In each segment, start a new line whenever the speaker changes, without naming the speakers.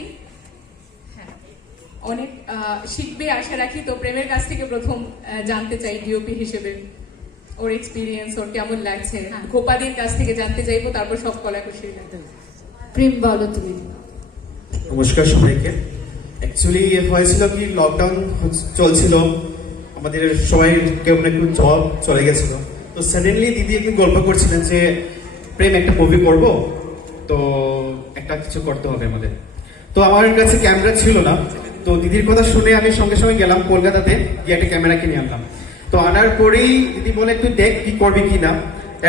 রাখি হ্যাঁ। অনেক শিখবে আশা রাখি। তো প্রেমের কাছ থেকে প্রথম জানতে চাই ডিওপি হিসেবে। ওর এক্সপিরিয়েন্স ওর কেমন লাগছে?
হ্যাঁ।
গোপাদির কাছ থেকে জানতে চাইব তারপর সব কলা খুশি
প্রেম বলো তুমি।
নমস্কার সবাইকে। অ্যাকচুয়ালি হয়েছিল কি লকডাউন চলছিল। আমাদের সবাই কেমন একটু জব চলে গেছিল। তো সাডেনলি দিদি একটু গল্প করছিলেন যে প্রেম একটা মুভি করব? তো একটা কিছু করতে হবে আমাদের। তো আমার কাছে ক্যামেরা ছিল না। তো দিদির কথা শুনে আমি সঙ্গে সঙ্গে গেলাম কলকাতাতে, গিয়ে একটা ক্যামেরা কিনে আনলাম। তো আনার পরেই দিদি বলে একটু দেখ কি করবি কি না।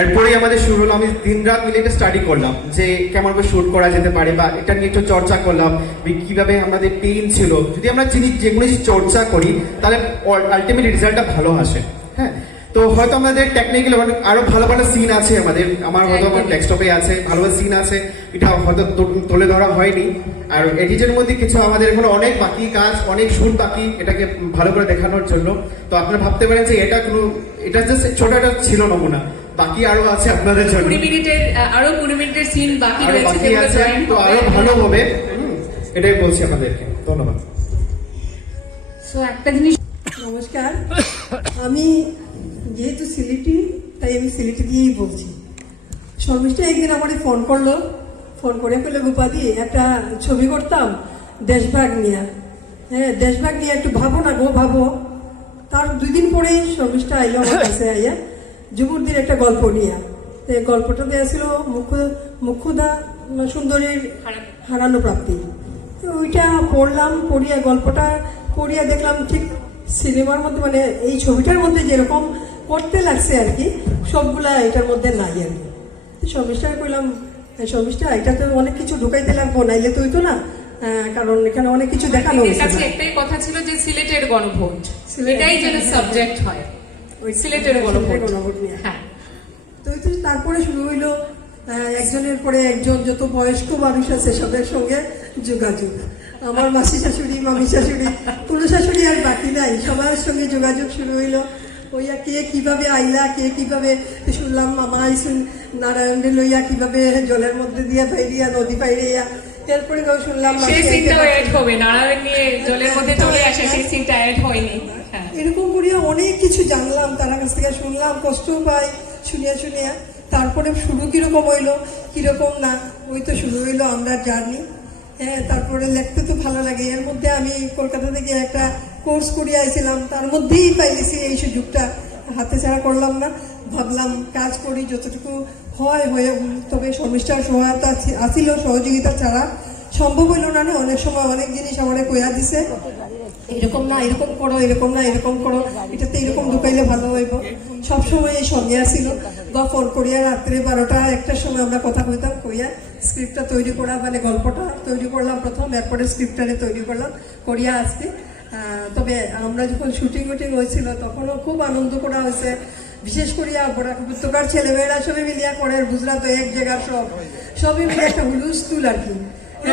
এরপরেই আমাদের শুরু হলো। আমি দিন রাত মিলে এটা স্টাডি করলাম, যে কেমন করে শুট করা যেতে পারে বা এটা নিয়ে একটু চর্চা করলাম কীভাবে আমাদের পেইন ছিল। যদি আমরা জিনিস যেগুলো চর্চা করি, তাহলে আলটিমেট রেজাল্টটা ভালো আসে। হ্যাঁ? তো হয়তো আমাদের টেকনিক্যাল আরও ভালো ভালো সিন আছে আমাদের। আমার হয়তো আমার ডেস্কটপে আছে ভালো ভালো সিন আছে। এটা হয়তো তুলে ধরা হয়নি। আর এডিটের মধ্যে কিছু আমাদের এখনও অনেক বাকি কাজ অনেক শুট বাকি এটাকে ভালো করে দেখানোর জন্য। তো আপনারা ভাবতে পারেন যে এটা কোনো এটা জাস্ট ছোট একটা ছিল নমুনা। বাকি আরও আছে আপনাদের জন্য।
কুড়ি মিনিটের আরও কুড়ি মিনিটের সিন বাকি রয়েছে যেগুলো
তো আরও ভালো হবে। এটাই বলছি আপনাদেরকে। ধন্যবাদ।
সো একটা জিনিস
নমস্কার। আমি যেহেতু সিলেটি তাই আমি সিলেটি দিয়েই বলছি। শর্মিষ্ঠা একদিন আমাকে ফোন করল। ফোন করে ফেলে গোপাদি একটা ছবি করতাম দেশভাগ নিয়ে। হ্যাঁ দেশভাগ নিয়ে একটু ভাবো না গো ভাবো। তার দুই দিন পরেই শর্মিষ্ঠা আইলো আমার কাছে আইয়া যুবরদির একটা গল্প নিয়ে। গল্পটা দেওয়া ছিল মুখ্য মুখ্যদা সুন্দরীর
হারানো।
হারানো প্রাপ্তি। তো ওইটা পড়লাম পড়িয়া গল্পটা পড়িয়া দেখলাম ঠিক সিনেমার মধ্যে মানে এই ছবিটার মধ্যে যেরকম করতে লাগছে আর কি সবগুলা এটার মধ্যে নাই আর কি। শর্মিষ্ঠা কইলাম শর্মিষ্ঠা এটা তো অনেক কিছু ঢুকাইতে লাগবো নাইলে তো হইতো না। কারণ এখানে অনেক কিছু দেখানো হয়েছে
কাছে একটাই কথা ছিল যে সিলেটের গণভোট। এটাই যেন সাবজেক্ট হয়। ওই সিলেটের গণভোট।
গণভোট নিয়ে।
হ্যাঁ।
তো তারপরে শুরু হইল একজনের পরে একজন যত বয়স্ক মানুষ আছে সবের সঙ্গে যোগাযোগ। আমার মাসি শাশুড়ি মামি শাশুড়ি কোনো শাশুড়ি আর বাকি নাই সবার সঙ্গে যোগাযোগ শুরু হইল। ওইয়া কে কীভাবে আইলা কে কীভাবে শুনলাম মামা আইসুন নারায়ণে লইয়া কীভাবে জলের মধ্যে দিয়া বাইরিয়া নদী বাইরিয়া। এরপরে কেউ শুনলাম
সেই সিনটাও অ্যাড হবে নারায়ণ নিয়ে জলের মধ্যে চলে আসে সেই সিনটা অ্যাড হয়নি হ্যাঁ।
এরকম করিয়া অনেক কিছু জানলাম তার কাছ থেকে শুনলাম কষ্টও পাই শুনিয়া শুনিয়া। তারপরে শুরু কীরকম হইল কীরকম না ওই তো শুরু হইল আমরা জার্নি হ্যাঁ তারপরে লিখতে তো ভালো লাগে। এর মধ্যে আমি কলকাতা থেকে একটা কোর্স করিয়া আইছিলাম তার মধ্যেই পাইছি এই সুযোগটা। হাতে ছাড়া করলাম না। ভাবলাম কাজ করি যতটুকু হয় হয়ে তবে শর্মিষ্ঠার সহায়তা আছিল সহযোগিতা ছাড়া। সম্ভব হইল না অনেক সময় অনেক জিনিস আমারে কইয়া দিছে। এরকম না এরকম করো এরকম না এরকম করো এটাতে এরকম ঢুকাইলে ভালো হইব। সবসময় এই সঙ্গে আসিল বা ফোন করিয়া রাত্রে বারোটা একটার সময় আমরা কথা কইতাম কইয়া স্ক্রিপ্টটা তৈরি করা মানে গল্পটা তৈরি করলাম প্রথম এরপরে স্ক্রিপ্টটারে তৈরি করলাম করিয়া আহ, তবে আমরা যখন শুটিং উটিং হয়েছিল তখনও খুব আনন্দ করা হয়েছে। বিশেষ বড় উপত্যকার ছেলেমেয়েরা সবাই মিলিয়া করে বুঝলা তো এক জায়গার সব সবই মিলে একটা হুলুস্থুল আর কি।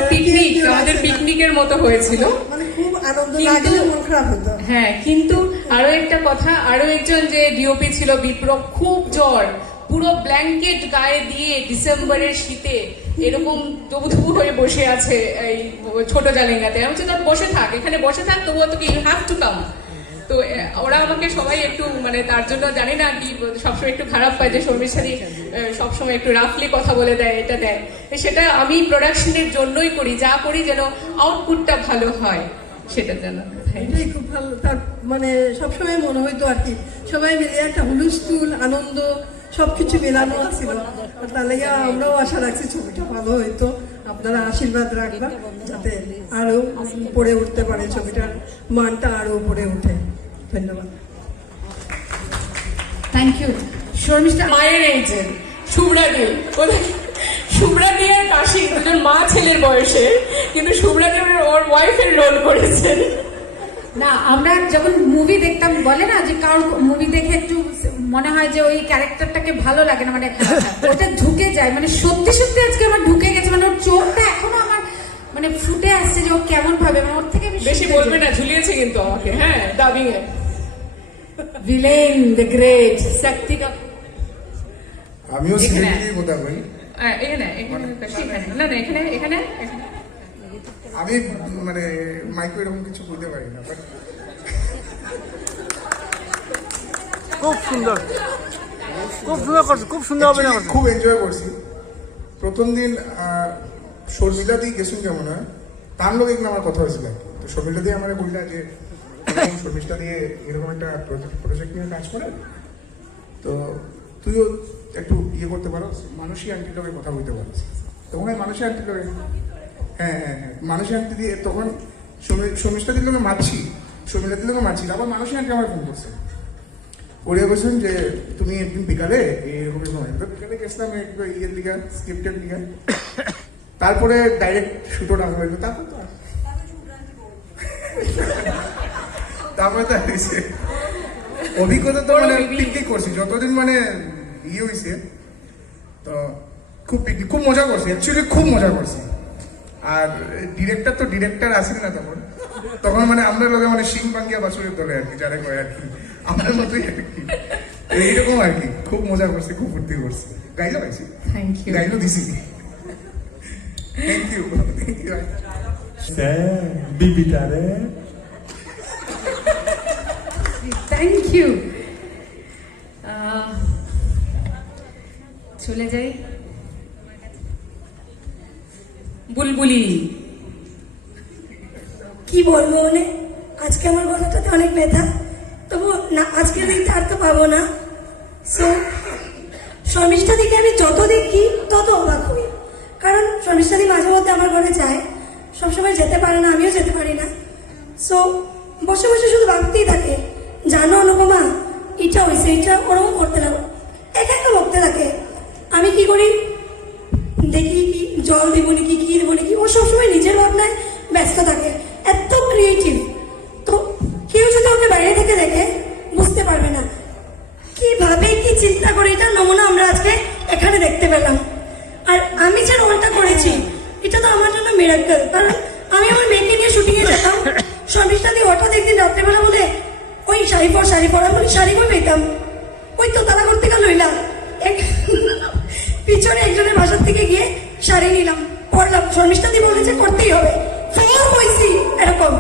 পিকনিক
কেউ
আমাদের পিকনিকের মতো হয়েছিল।
মানে খুব আনন্দ
কিন্তু-
মন খারাপ হতো।
হ্যাঁ কিন্তু আরও একটা কথা আরও একজন যে ডিওপি ছিল বিপ্লব খুব জ্বর পুরো ব্ল্যাঙ্কেট গায়ে দিয়ে ডিসেম্বরের শীতে এরকম তবুথবু হয়ে বসে আছে এই ছোট জালেঙ্গাতে। আমি "তোর বসে থাক, এখানে বসে থাক, তবুও তোকে ইউ হ্যাভ টু কাম তো ওরা আমাকে সবাই একটু মানে তার জন্য জানি না কি, সবসময় একটু খারাপ পায় যে শর্মির সবসময় একটু রাফলি কথা বলে দেয়, এটা দেয়। সেটা আমি প্রোডাকশনের জন্যই করি, যা করি যেন আউটপুটটা ভালো হয়, সেটা you.
এটাই খুব ভালো, তার মানে সবসময় মনে হইতো আর কি, সবাই মিলে একটা হুলুস্থুল, আনন্দ সবকিছু মেলানো ছিল। তার লেগে আমরাও আশা রাখছি ছবিটা ভালো হইতো। আপনারা আশীর্বাদ রাখবা যাতে আরও উপরে উঠতে পারে ছবিটার মানটা আরও উপরে উঠে ধন্যবাদ।
থ্যাংক ইউ শর্মিষ্ঠা
মায়ের এই যে শুভ্রা দি শুভ্রা দি আর কাশি? দুজন মা ছেলের বয়সে কিন্তু শুভ্রা দি ওর ওয়াইফের রোল করেছেন।
না আমরা যখন মুভি দেখতাম বলে না যে কারোর মুভি দেখে একটু মনে হয় যে ওই ক্যারেক্টারটাকে ভালো লাগে না মানে ওটা ঢুকে যায়। মানে সত্যি সত্যি আজকে আমার ঢুকে গেছে মানে ওর চোখটা এখনও আমার মানে ফুটে আসছে যে ও কেমন ভাবে মানে ওর থেকে
বেশি বলবে না ঝুলিয়েছে কিন্তু আমাকে হ্যাঁ দাবি এ
ভিলেন দ্য গ্রেট শক্তি
আমিও
এখানে।
কথা কই
এখানে এখানে না না এখানে এখানে এখানে।
আমি মানে মাইক্রো এরকম কিছু বলতে পারি না বাট
খুব সুন্দর। খুব সুন্দর করছে, খুব সুন্দর অভিনয় করছে?
খুব এনজয় করছি। প্রথম দিন শর্মিলা দিয়ে গেছুন কেমন, হয়? তার লোক একদিন আমার কথা হয়েছিল। তো শর্মিলা দিয়ে আমার বললা যে শর্মিষ্ঠা দিয়ে এরকম একটা প্রজেক্ট নিয়ে কাজ করে? তো তুইও একটু ইয়ে করতে পারো মানসী আন্টির লোকের কথা বলতে পারিস তখন আমি মানসী আন্টির লোকের হ্যাঁ হ্যাঁ হ্যাঁ মানসী আন্টি দিয়ে তখন শর্মিষ্ঠা দির লোকে মারছি। শর্মিলা দির লোকে মারছি, আবার মানসী আন্টি আমার ফোন করছে। ওরা বলছেন যে তুমি একদিন বিকালে এরকম এরকম তো বিকালে গেছিলাম একটু ইয়ের লিগা স্ক্রিপ্টের লিগা তারপরে ডাইরেক্ট শুটো ডাকা হইল তারপর তো তারপরে তো হয়েছে। অভিজ্ঞতা তো মানে পিকনিক করছি যতদিন মানে ইয়ে হয়েছে তো খুব পিকনিক খুব মজা করছি অ্যাকচুয়ালি খুব মজা করছি। আর ডিরেক্টর তো ডিরেক্টর আসেন না তখন। তখন মানে আমরা লোকে মানে সিং পাঙ্গিয়া বাছুরের দলে আর কি যারা কয় আর কি। আমাদের মতোই আর কি। এইরকম আর কি। খুব মজা করছি খুব ফুর্তি করছি। গাইলো
ইউ
গাইলো দিছি। থ্যাংক ইউ থ্যাংক ইউ
বিবিটারে
থ্যাংক ইউ চলে যাই।
বুলবুলি।
কি বলব মানে? আজকে আমার কথাটাতে অনেক ব্যথা। তবু না আজকে দেখতে আর তো পাবো না। সো শর্মিষ্ঠা দিকে আমি যত দেখি, তত অবাক হই। কারণ শর্মিষ্ঠা দি মাঝে মধ্যে আমার ঘরে যায়। সবসময় যেতে পারে না, আমিও যেতে পারি না। সো বসে বসে শুধু ভাবতেই থাকে, জানো অনুপমা, এটা হয়েছে এটা ওরকম করতে লাগো। একা একা বকতে থাকে, আমি কি করি? দেখি কি, জল দিব নাকি কি দেবো নাকি? ও সবসময় নিজের ভাবনায় ব্যস্ত থাকে। এত ক্রিয়েটিভ থেকে দেখে বুঝতে পারবে না। কীভাবে কি চিন্তা করে, এটা নমুনা আমরা আজকে এখানে দেখতে পেলাম। আর আমি যে রোলটা করেছি, এটা তো আমার জন্য মেরাক্কেল কারণ আমি আমার মেয়েকে নিয়ে শুটিংয়ে যেতাম শর্মিষ্ঠা দিয়ে হঠাৎ একদিন রাত্রেবেলা বলে, ওই শাড়ি পর শাড়ি পর বলি শাড়ি কই পেতাম। ওই তো তারা করতে গেল লইলাম এক- পিছনে একজনের বাসার থেকে গিয়ে শাড়ি নিলাম পরলাম শর্মিষ্ঠা দি বলেছে করতেই হবে। ফোর হয়েছি এরকম।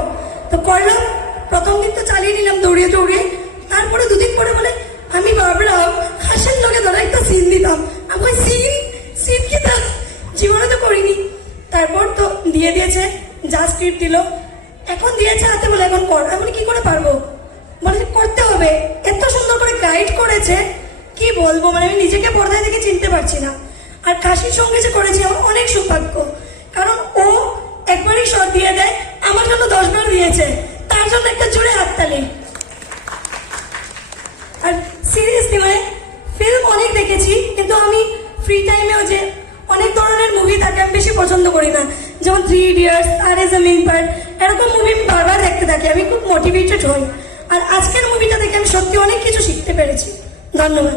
তো করলাম প্রথম দিন তো চালিয়ে নিলাম দৌড়িয়ে দৌড়িয়ে। তারপরে দুদিন পরে বলে আমি ভাবলাম হাসের লোকে ধরে একটা সিন দিতাম। আমি সিন? সিন কি তা? জীবনে তো করিনি। তারপর তো দিয়ে দিয়েছে যা স্ক্রিপ্ট দিল। এখন দিয়েছে হাতে বলে এখন কর। বলি, কি করে পারব? বলে করতে হবে। এত সুন্দর করে গাইড করেছে। কি বলব? মানে আমি নিজেকে পর্দায় থেকে চিনতে পারছি না। আর কাশির সঙ্গে যে করেছি আমার অনেক সৌভাগ্য। কারণ ও একবারই শট দিয়ে দেয় আমার জন্য দশবার দিয়েছে। জন্য একটা জোরে হাততালি। আর সিরিয়াসলি মানে ফিল্ম অনেক দেখেছি, কিন্তু আমি ফ্রি টাইমেও যে অনেক ধরনের মুভি থাকে, আমি বেশি পছন্দ করি না। যেমন থ্রি ইডিয়টস আর এ জমিন পার এরকম মুভি আমি বারবার দেখতে থাকি, আমি খুব মোটিভেটেড হই। আর আজকের মুভিটা দেখে আমি সত্যি অনেক কিছু শিখতে পেরেছি। ধন্যবাদ।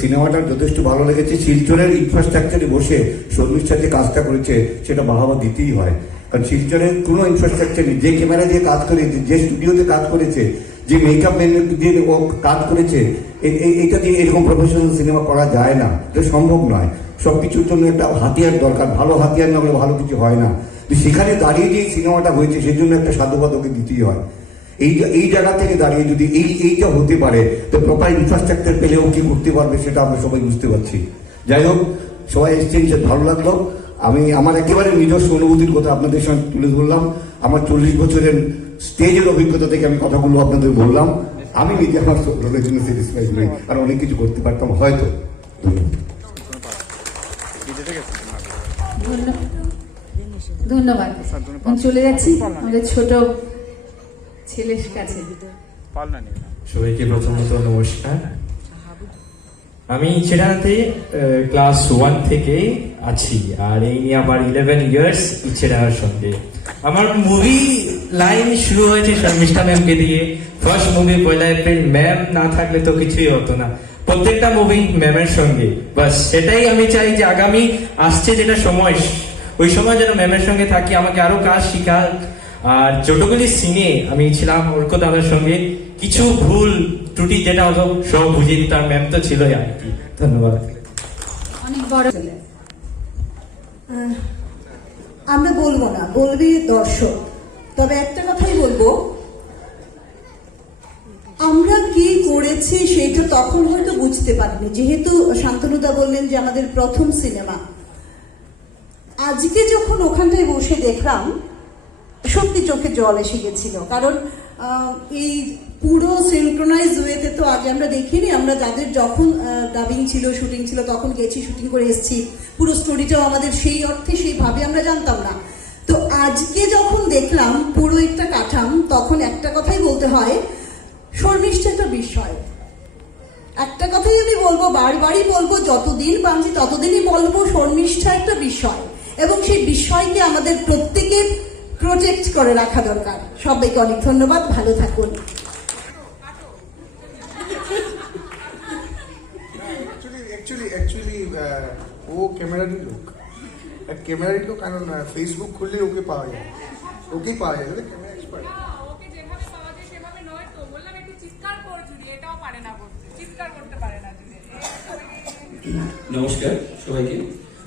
সিনেমাটা যথেষ্ট ভালো লেগেছে। শিলচরের ইনফ্রাস্ট্রাকচারে বসে শর্মিষ্ঠা যে কাজটা করেছে, সেটা বাহাবা দিতেই হয়। কারণ শিলচরের কোনো ইনফ্রাস্ট্রাকচার নেই। যে ক্যামেরা দিয়ে কাজ করেছে, যে স্টুডিওতে কাজ করেছে, যে মেকআপ ম্যান দিয়ে ও কাজ করেছে এটা দিয়ে এরকম প্রফেশনাল সিনেমা করা যায় না। এটা সম্ভব নয়। সব কিছুর জন্য একটা হাতিয়ার দরকার। ভালো হাতিয়ার না হলে ভালো কিছু হয় না। সেখানে দাঁড়িয়ে যে সিনেমাটা হয়েছে সেই জন্য একটা সাধুবাদ ওকে দিতেই হয়। এই এই জায়গা থেকে দাঁড়িয়ে যদি এই, এইটা হতে পারে, তো প্রপার ইনফ্রাস্ট্রাকচার পেলেও কি করতে পারবে, সেটা আমরা সবাই বুঝতে পারছি। যাই হোক, সবাই এসছেন ভালো লাগল। আমি আমার একেবারে নিজস্ব অনুভূতির কথা আপনাদের সঙ্গে তুলে ধরলাম। আমার চল্লিশ বছরের স্টেজের অভিজ্ঞতা থেকে আমি কথাগুলো আপনাদের বললাম। আমি নিজে আমার রোলের জন্য স্যাটিসফাইড নই আর অনেক কিছু করতে পারতাম হয়তো। ধন্যবাদ।
চলে যাচ্ছি আমাদের ছোট ছেলের কাছে।
সবাইকে প্রথমত নমস্কার। আমি ইচেরাতে ক্লাস ওয়ান থেকে আছি। আর এই নিয়ে আমার ইলেভেন ইয়ার্স ইচেরার সঙ্গে। আমার মুভি লাইন শুরু হয়েছে শর্মিষ্ঠা ম্যামকে দিয়ে। ফার্স্ট মুভি পয়লা এপ্রিল ম্যাম না থাকলে তো কিছুই হতো না। প্রত্যেকটা মুভি ম্যামের সঙ্গে। বাস, সেটাই আমি চাই যে আগামী আসছে যেটা সময়, ওই সময় যেন ম্যামের সঙ্গে থাকি, আমাকে আরও কাজ শিখার আর যতগুলি সিনে আমি ছিলাম অর্ক দাদার সঙ্গে কিছু ভুল ত্রুটি যেটা হতো সব বুঝিয়ে দিতাম ম্যাম তো ছিলই আর কি। ধন্যবাদ।
অনেক বড়
আমরা বলব না বলবে দর্শক। তবে একটা কথাই বলব। আমরা কি করেছি সেটা তখন হয়তো বুঝতে পারিনি। যেহেতু শান্তনুদা বললেন যে আমাদের প্রথম সিনেমা। আজকে যখন ওখানটায় বসে দেখলাম সত্যি চোখে জল এসে গেছিল। কারণ আহ, এই পুরো সিনক্রোনাইজ ওয়েতে তো আগে আমরা দেখিনি, আমরা যাদের যখন ডাবিং ছিল শুটিং ছিল, তখন গেছি শুটিং করে এসেছি। পুরো স্টোরিটাও আমাদের সেই অর্থে, সেইভাবে আমরা জানতাম না। তো আজকে যখন দেখলাম পুরো একটা কাঠাম, তখন একটা কথাই বলতে হয়, শর্মিষ্ঠ একটা বিষয়। একটা কথাই আমি বলব, বারবারই বলব, যতদিন বাঁচি ততদিনই বলব, শর্মিষ্ঠা একটা বিষয়। এবং সেই বিষয়কে আমাদের প্রত্যেকের প্রোটেক্ট করে রাখা দরকার। সবাইকে অনেক ধন্যবাদ, ভালো থাকুন
অ্যাকচুয়ালি অ্যাকচুয়ালি অ্যাকচুয়ালি ও ক্যামেরারই লোক। আর ক্যামেরারই লোক কারণ ফেসবুক খুললে ওকে পাওয়া যায়। ওকেই পাওয়া যায় ক্যামেরা এক্সপার্ট
ওকে পাওয়া যায় সেভাবে নয় তো। বললাম একটু চিৎকার কর জুড়ি এটাও পারে না করতে চিৎকার করতে পারে না জুড়ি
নমস্কার সবাইকে।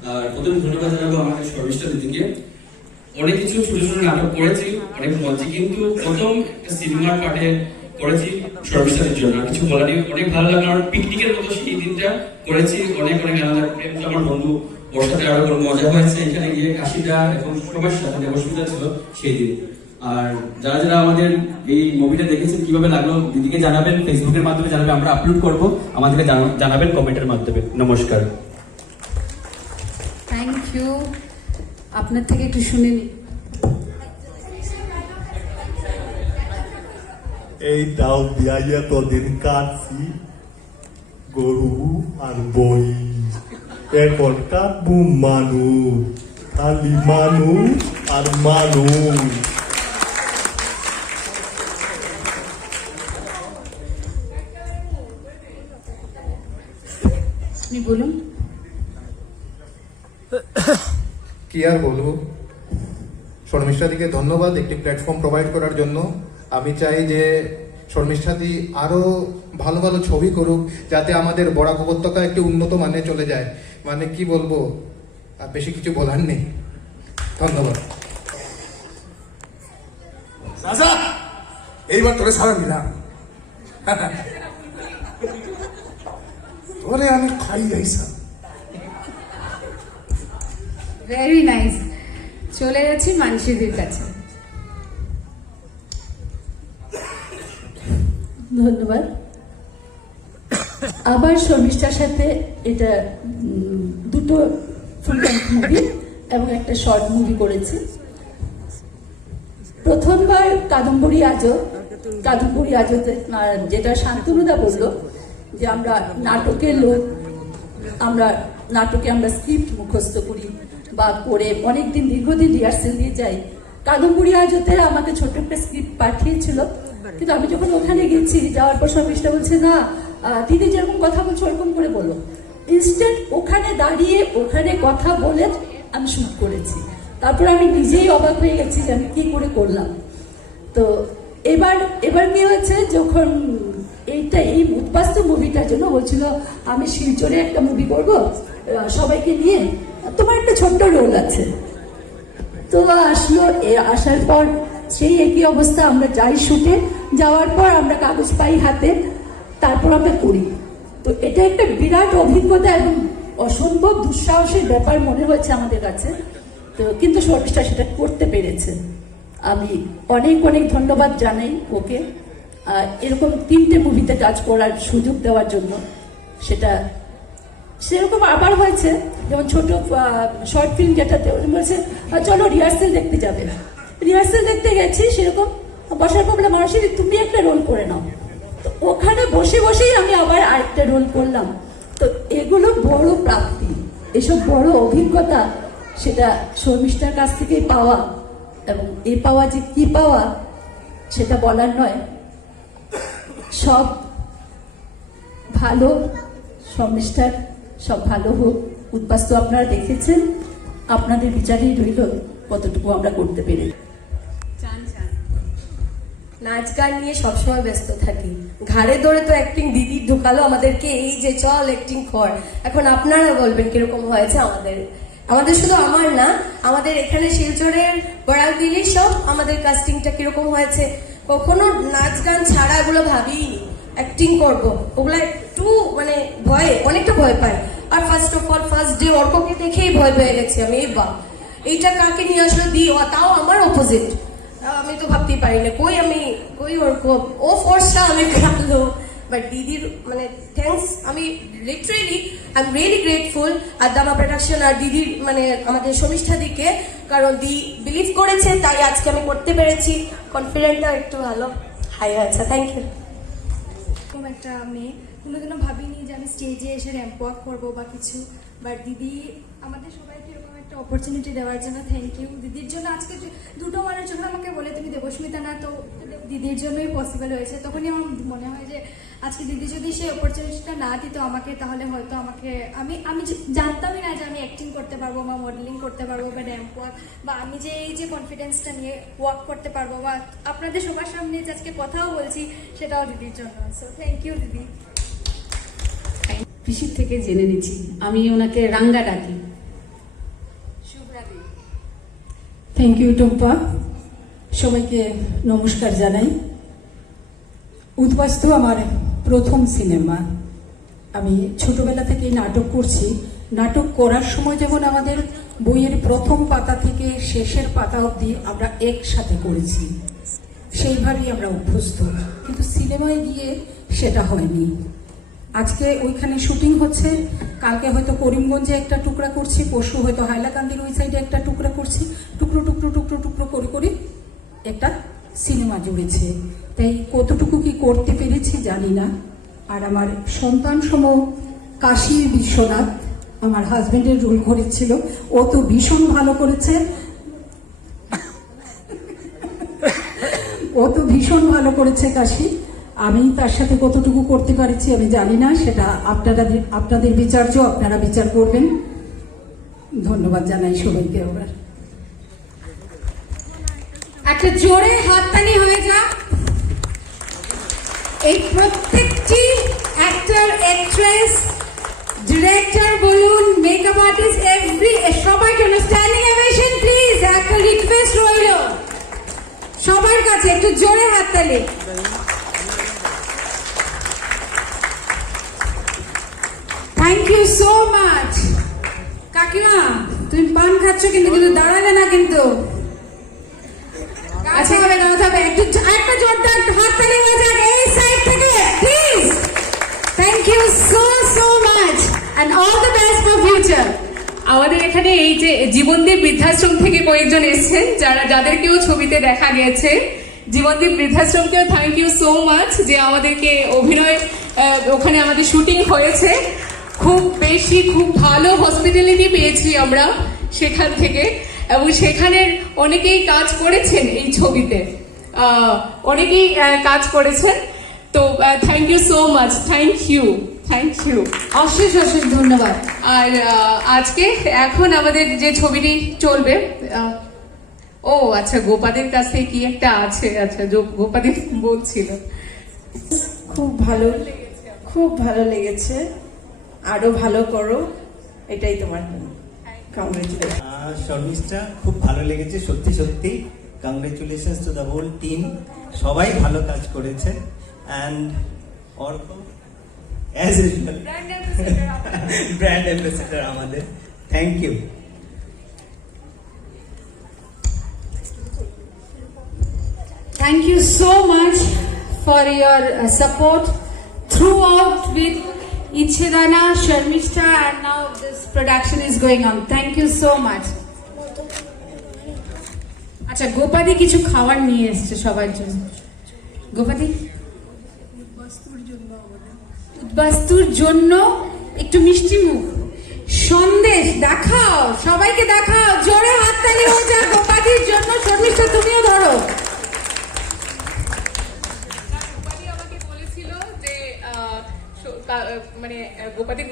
আর প্রথমে ধন্যবাদ জানাব আমাদের শর্মিষ্ঠা দিদিকে অনেক কিছু ছোট ছোট নাটক করেছি অনেক মঞ্চে কিন্তু প্রথম একটা সিনেমার পাঠে করেছি শর্মিষ্ঠাদের জন্য। কিছু বলার অনেক ভালো লাগল। আর পিকনিকের মতো সেই দিনটা করেছি। অনেক অনেক আলাদা আমার বন্ধু ওর সাথে আরও কোনো মজা হয়েছে। এখানে গিয়ে কাশিটা এবং সবার সাথে অসুবিধা ছিল সেই দিন। আর যারা যারা আমাদের এই মুভিটা দেখেছেন, কীভাবে লাগল দিদিকে জানাবেন ফেসবুকের মাধ্যমে জানাবেন আমরা আপলোড করব। আমাদেরকে জানা- জানাবেন কমেন্টের মাধ্যমে। নমস্কার।
থ্যাংক ইউ আপনার থেকে একটু শুনে নিই
এই দাও দিয়াইয়া তোদের কাছি গরু আর বই। এখন কাটবু মানু খালি মানু আর মানুষ
আপনি বলুন।
কি আর বলব? শর্মিষ্ঠাদিকে ধন্যবাদ একটি প্ল্যাটফর্ম প্রোভাইড করার জন্য। আমি চাই যে শর্মিষ্ঠাদি আরও ভালো ভালো ছবি করুক যাতে আমাদের বরাক উপত্যকা একটি উন্নত মানে চলে যায়। মানে কি বলব? আর বেশি কিছু বলার নেই। ধন্যবাদ।
এইবার তোরে সারা দিলাম। তোরে আমি খাই যাইসাম
ভেরি নাইস চলে যাচ্ছি মানসিদের কাছে।
ধন্যবাদ। আবার শর্মিষ্ঠার সাথে এটা দুটো ফুল মুভি এবং একটা শর্ট মুভি করেছি। প্রথমবার কাদম্বরী আজও, কাদম্বরী আজতে যেটা শান্তনুদা বলল, যে আমরা নাটকের লোক আমরা নাটকে আমরা স্ক্রিপ্ট মুখস্থ করি বা করে অনেকদিন, দীর্ঘদিন রিহার্সেল দিয়ে যাই। কাদম্বরী আজতে আমাকে ছোট একটা স্ক্রিপ্ট পাঠিয়েছিল। কিন্তু আমি যখন ওখানে গেছি, যাওয়ার পর শর্মিষ্ঠা বলছে, না দিদি যেরকম কথা বলছো, ওরকম করে বলো। ইনস্ট্যান্ট ওখানে দাঁড়িয়ে, ওখানে কথা বলে আমি শুট করেছি। তারপর আমি নিজেই অবাক হয়ে গেছি যে আমি কি করে করলাম। তো এবার এবার কি হয়েছে, যখন এইটা, এই উদ্বাস্তু মুভিটার জন্য বলছিল, আমি শিলচরে একটা মুভি করব সবাইকে নিয়ে, তোমার একটা ছোট্ট রোল আছে। তো আসলো, এ আসার পর সেই একই অবস্থা আমরা যাই শুটে, যাওয়ার পর আমরা কাগজ পাই হাতে, তারপর আমরা করি। তো এটা একটা বিরাট অভিজ্ঞতা এবং অসম্ভব দুঃসাহসের ব্যাপার মনে হয়েছে আমাদের কাছে। তো কিন্তু শর্মিষ্ঠা সেটা করতে পেরেছে। আমি অনেক অনেক ধন্যবাদ জানাই ওকে। এরকম তিনটে মুভিতে কাজ করার সুযোগ দেওয়ার জন্য সেটা সেরকম আবার হয়েছে। যেমন ছোট শর্ট ফিল্ম যেটাতে বলছে চলো রিহার্সেল দেখতে যাবে। রিহার্সেল দেখতে গেছি, সেরকম বসার পর মানুষের তুমি একটা রোল করে নাও। তো ওখানে বসে বসেই আমি আবার আরেকটা রোল করলাম। তো এগুলো বড় প্রাপ্তি। এসব বড় অভিজ্ঞতা, সেটা শর্মিষ্ঠার কাছ থেকেই পাওয়া এবং এ পাওয়া যে কি পাওয়া, সেটা বলার নয়। সব ভালো সমিষ্ঠার সব ভালো হোক। উদ্বাস্তু আপনারা দেখেছেন, আপনাদের বিচারেই রইল কতটুকু আমরা করতে পেরে
চান চান
নাচ গান নিয়ে সবসময় ব্যস্ত থাকি। ঘাড়ে ধরে তো অ্যাক্টিং দিদি ঢুকালো আমাদেরকে, এই যে চল অ্যাক্টিং কর। এখন আপনারা বলবেন কীরকম হয়েছে আমাদের?
আমাদের শুধু আমার না, আমাদের এখানে শিলচরের দিলি সব আমাদের কাস্টিংটা কীরকম হয়েছে? কখনো নাচ গান ছাড়া এগুলো ভাবিনি অ্যাক্টিং করব। ওগুলো একটু মানে ভয়ে, অনেকটা ভয় পায় আর first of all first day অর্ককে দেখেই ভয় পেয়ে গেছি আমি, এই বা এইটা কাকে নিয়ে আসলে দিই তাও আমার অপোজিট আমি তো ভাবতেই পারি না কই আমি কই অর্ক ও ফোর্সটা আমি কাটলো বাট দিদির মানে থ্যাঙ্কস আমি literally I am really grateful আর দামা প্রোডাকশন আর দিদির মানে আমাদের শমিষ্ঠা দিকে কারণ দি বিলিভ করেছে তাই আজকে আমি করতে পেরেছি কনফিডেন্টটা একটু ভালো হাই আচ্ছা থ্যাংক ইউ
এরকম একটা মেয়ে কোনোদিনও ভাবিনি যে আমি স্টেজে এসে র্যাম্প ওয়াক করব বা কিছু বাট দিদি আমাদের এরকম একটা অপরচুনিটি দেওয়ার জন্য থ্যাংক ইউ দিদির জন্য আজকে দুটো মানের জন্য আমাকে বলে তুমি দেবস্মিতা না, তো দিদির জন্যই পসিবল হয়েছে। তখনই আমার মনে হয় যে আজকে দিদি যদি সেই অপরচুনিটিটা না দিত আমাকে, তাহলে হয়তো আমাকে, আমি আমি জানতামই না যে আমি অ্যাক্টিং করতে পারব বা মডেলিং করতে পারব বা র্যাম্প ওয়াক বা আমি যে এই যে কনফিডেন্সটা নিয়ে ওয়াক করতে পারব বা আপনাদের সবার সামনে যে আজকে কথাও বলছি, সেটাও দিদির জন্য। সো থ্যাংক ইউ দিদি।
পিসির থেকে জেনে নিচ্ছি। আমি ওনাকে রাঙ্গা ডাকি।
থ্যাংক ইউ টুম্পা সবাইকে নমস্কার জানাই। উদ্বাস্তু আমার প্রথম সিনেমা। আমি ছোটবেলা থেকেই নাটক করছি। নাটক করার সময় যেমন আমাদের বইয়ের প্রথম পাতা থেকে শেষের পাতা অবধি আমরা একসাথে করেছি, সেইভাবেই আমরা অভ্যস্ত। কিন্তু সিনেমায় গিয়ে সেটা হয়নি। আজকে ওইখানে শুটিং হচ্ছে। কালকে হয়তো করিমগঞ্জে একটা টুকরা করছি, পরশু হয়তো হাইলাকান্দির ওই সাইডে একটা টুকরা করছি। টুকরো টুকরো টুকরো টুকরো করে করে একটা সিনেমা জুড়েছে। তাই কতটুকু কি করতে পেরেছি জানি না। আর আমার সন্তান সম কাশী বিশ্বনাথ, আমার হাজবেন্ডের রোল করেছিল ও তো ভীষণ ভালো করেছে। ও তো ভীষণ ভালো করেছে কাশি। আমি তার সাথে কতটুকু করতে পারছি আমি জানি না, সেটা আপনারা আপনাদের বিচার্য আপনারা বিচার করবেন। ধন্যবাদ জানাই সবাইকে আবার।
একটা জোরে হাততালি হয়ে যা। এই প্রত্যেকটি অ্যাক্টর অ্যাক্ট্রেস ডিরেক্টর বলুন মেকআপ আর্টিস্ট এভরি সবার জন্য স্ট্যান্ডিং অ্যাভেশন প্লিজ একটা রিকোয়েস্ট রইল। সবার কাছে একটু জোরে হাততালি। থ্যাংক ইউ সো মাচ কাকিমা, তুমি পান খাচ্ছ কিন্তু কিন্তু দাঁড়ালে না কিন্তু। আচ্ছা হবে দাঁড়াতে হবে একটু একটা জোরদার হাততালি হয়ে যাক, এই সাইড থেকে please thank you so so much and all the best for future
আমাদের এখানে এই যে জীবনদীপ বৃদ্ধাশ্রম থেকে কয়েকজন এসেছেন, যারা, যাদেরকেও ছবিতে দেখা গেছে। জীবনদীপ বৃদ্ধাশ্রমকেও থ্যাংক ইউ সো মাচ যে আমাদেরকে অভিনয় ওখানে আমাদের শুটিং হয়েছে। খুব বেশি খুব ভালো হসপিটালিটি পেয়েছি আমরা সেখান থেকে। এবং সেখানের অনেকেই কাজ করেছেন এই ছবিতে। অনেকেই কাজ করেছেন। তো thank you so much thank you thank you
অশেষ অশেষ ধন্যবাদ।
আর আজকে এখন আমাদের যে ছবিটি চলবে ও আচ্ছা গোপাদের কাছে কি একটা আছে? আচ্ছা যো- গোপাদি বলছিল।
খুব ভালো খুব ভালো লেগেছে। আরও ভালো করো এটাই তোমার কংগ্রেচুলেশন
শর্মিষ্ঠা খুব ভালো লেগেছে সত্যি সত্যি। Congratulation to the whole team সবাই ভালো কাজ করেছে। And Arka as usual brand ambassador আমাদের। Thank you
Thank you so much for your support throughout with Ichidana, Sharmishta, and now this production is going on. Thank you so much. আচ্ছা গোপাদি কিছু খাবার নিয়ে এসছে সবার জন্য। গোপাদি? উদ্বাস্তুর জন্য একটু মিষ্টি মুখ। সন্দেশ দেখাও সবাইকে দেখাও। জোরে হাততালি হয়ে যা গোপাদির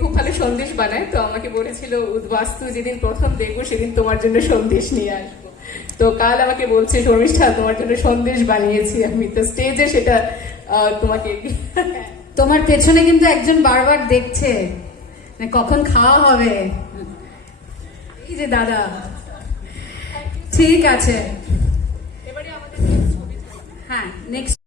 খুব ভালো সন্দেশ বানায়। তো আমাকে বলেছিল উদ্বাস্তু যেদিন প্রথম দেখব সেদিন তোমার জন্য সন্দেশ নিয়ে আসব। তো কাল আমাকে বলছে শর্মিষ্ঠা তোমার জন্য সন্দেশ বানিয়েছি আমি। তো স্টেজে সেটা তোমাকে
তোমার পেছনে কিন্তু একজন বারবার দেখছে মানে কখন খাওয়া হবে। এই যে দাদা ঠিক আছে। হ্যাঁ নেক্সট